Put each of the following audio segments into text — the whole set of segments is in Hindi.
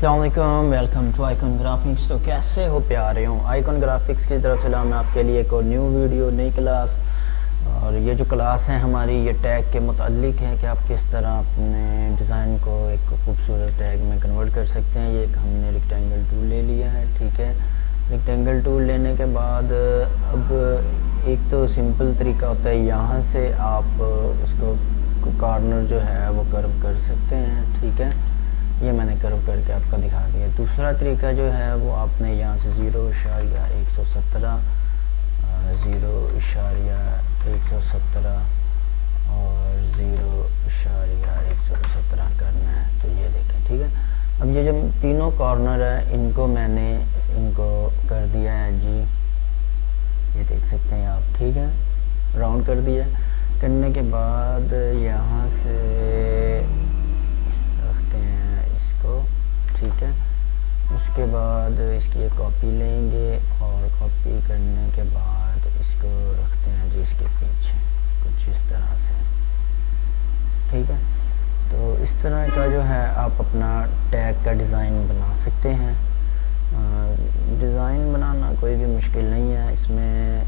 अस्सलाम वालेकुम, वेलकम टू आइकॉन ग्राफिक्स। तो कैसे हो प्यारे हो। आइकॉन ग्राफिक्स की तरफ से मैं आपके लिए एक और न्यू वीडियो, नई क्लास। और ये जो क्लास है हमारी, ये टैग के मुतालिक है कि आप किस तरह अपने डिज़ाइन को एक खूबसूरत टैग में कन्वर्ट कर सकते हैं। ये एक हमने रेक्टेंगल टूल ले लिया है, ठीक है। रेक्टेंगल टूल लेने के बाद अब एक तो सिंपल तरीका होता है, यहाँ से आप उसको कॉर्नर जो है वो कर्व कर सकते हैं, ठीक है। ये मैंने कर्व करके आपको दिखा दिया। दूसरा तरीका जो है वो आपने यहाँ से 0.117 0.117 और 0.117 करना है। तो ये देखें, ठीक है। अब ये जो तीनों कॉर्नर है इनको मैंने कर दिया है जी, ये देख सकते हैं आप, ठीक है। राउंड कर दिया। करने के बाद यहाँ से रखते हैं इसको, ठीक है। उसके बाद इसकी एक कॉपी लेंगे और कॉपी करने के बाद इसको रखते हैं जी इसके पीछे कुछ इस तरह से, ठीक है। तो इस तरह का जो है आप अपना टैग का डिज़ाइन बना सकते हैं। डिज़ाइन बनाना कोई भी मुश्किल नहीं है इसमें,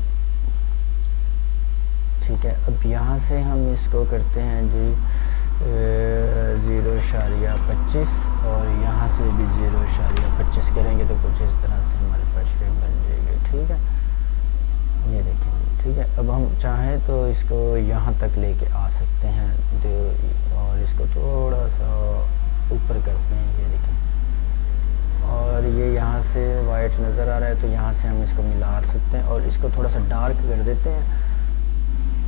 ठीक है। अब यहाँ से हम इसको करते हैं जी 0.25 और यहाँ से भी 0.25 करेंगे तो कुछ इस तरह से हमारे पास शेप बन जाएगी, ठीक है। ये देखें, ठीक है। अब हम चाहें तो इसको यहाँ तक लेके आ सकते हैं और इसको थोड़ा सा ऊपर करते हैं, ये देखें। और ये यहाँ से वाइट नज़र आ रहा है तो यहाँ से हम इसको मिला सकते हैं और इसको थोड़ा सा डार्क कर देते हैं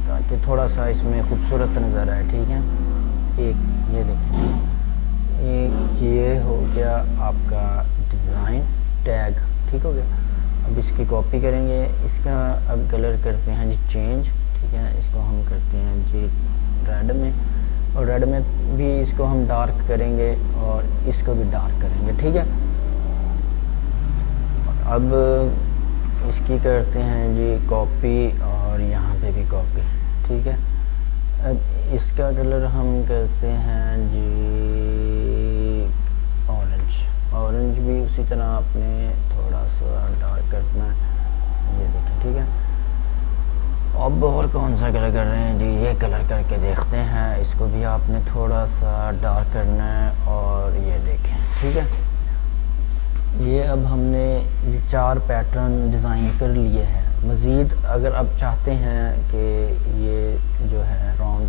ताकि थोड़ा सा इसमें खूबसूरत नज़र आए, ठीक है। एक ये देखिए, एक ये हो गया आपका डिज़ाइन टैग, ठीक हो गया। अब इसकी कॉपी करेंगे, इसका अब कलर करते हैं जी चेंज, ठीक है। इसको हम करते हैं जी रेड में और रेड में भी इसको हम डार्क करेंगे और इसको भी डार्क करेंगे, ठीक है। अब इसकी करते हैं जी कॉपी और यहाँ पे भी कॉपी, ठीक है। अब इसका कलर हम करते हैं जी ऑरेंज भी उसी तरह आपने थोड़ा सा डार्क करना है, ये देखिए, ठीक है। अब और कौन सा कलर कर रहे हैं जी, ये कलर करके देखते हैं। इसको भी आपने थोड़ा सा डार्क करना है और ये देखें, ठीक है। ये अब हमने ये 4 पैटर्न डिज़ाइन कर लिए हैं। मज़ीद अगर आप चाहते हैं कि ये जो है राउंड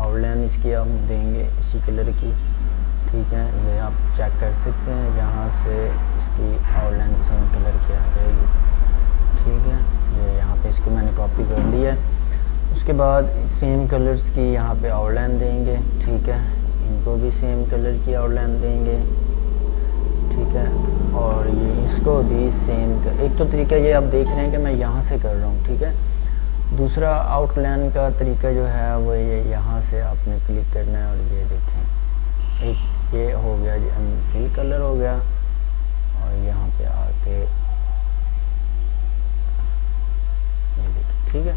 आउटलाइन इसकी हम देंगे इसी कलर की, ठीक है। ये आप चेक कर सकते हैं, यहाँ से इसकी आउटलाइन सेम कलर की आ जाएगी, ठीक है। ये यहाँ पे इसको मैंने कॉपी कर लिया है। उसके बाद सेम कलर्स की यहाँ पे आउटलाइन देंगे, ठीक है। इनको भी सेम कलर की आउटलाइन देंगे, ठीक है। और ये इसको भी सेम एक तो तरीका ये आप देख रहे हैं कि मैं यहाँ से कर रहा हूँ, ठीक है। दूसरा आउटलाइन का तरीका जो है वो ये यहाँ से आपने क्लिक करना है और ये देखें, एक ये हो गया जी अनफिल कलर हो गया और यहाँ पे आके ये देखिए, ठीक है।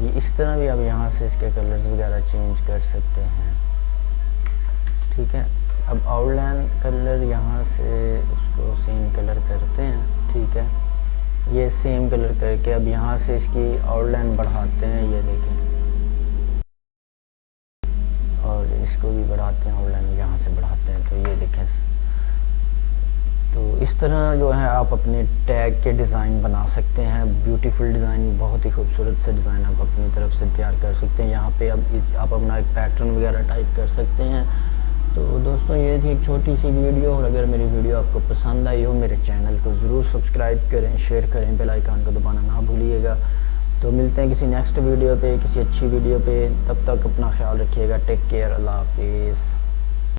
ये इस तरह भी आप यहाँ से इसके कलर्स वगैरह चेंज कर सकते हैं, ठीक है। अब आउटलाइन कलर यहाँ से उसको सेम कलर करते हैं, ठीक है। ये सेम कलर करके अब यहाँ से इसकी आउटलाइन बढ़ाते हैं, ये देखें, और इसको भी बढ़ाते हैं, आउटलाइन यहाँ से बढ़ाते हैं, तो ये देखें। तो इस तरह जो है आप अपने टैग के डिज़ाइन बना सकते हैं। ब्यूटीफुल डिज़ाइन, बहुत ही खूबसूरत से डिज़ाइन आप अपनी तरफ से तैयार कर सकते हैं। यहाँ पे अब आप अपना एक पैटर्न वगैरह टाइप कर सकते हैं। तो दोस्तों ये थी एक छोटी सी वीडियो, और अगर मेरी वीडियो आपको पसंद आई हो मेरे चैनल को ज़रूर सब्सक्राइब करें, शेयर करें, बेल आइकन को दबाना ना भूलिएगा। तो मिलते हैं किसी नेक्स्ट वीडियो पे, किसी अच्छी वीडियो पे। तब तक अपना ख्याल रखिएगा। टेक केयर, अल्लाह हाफिज़।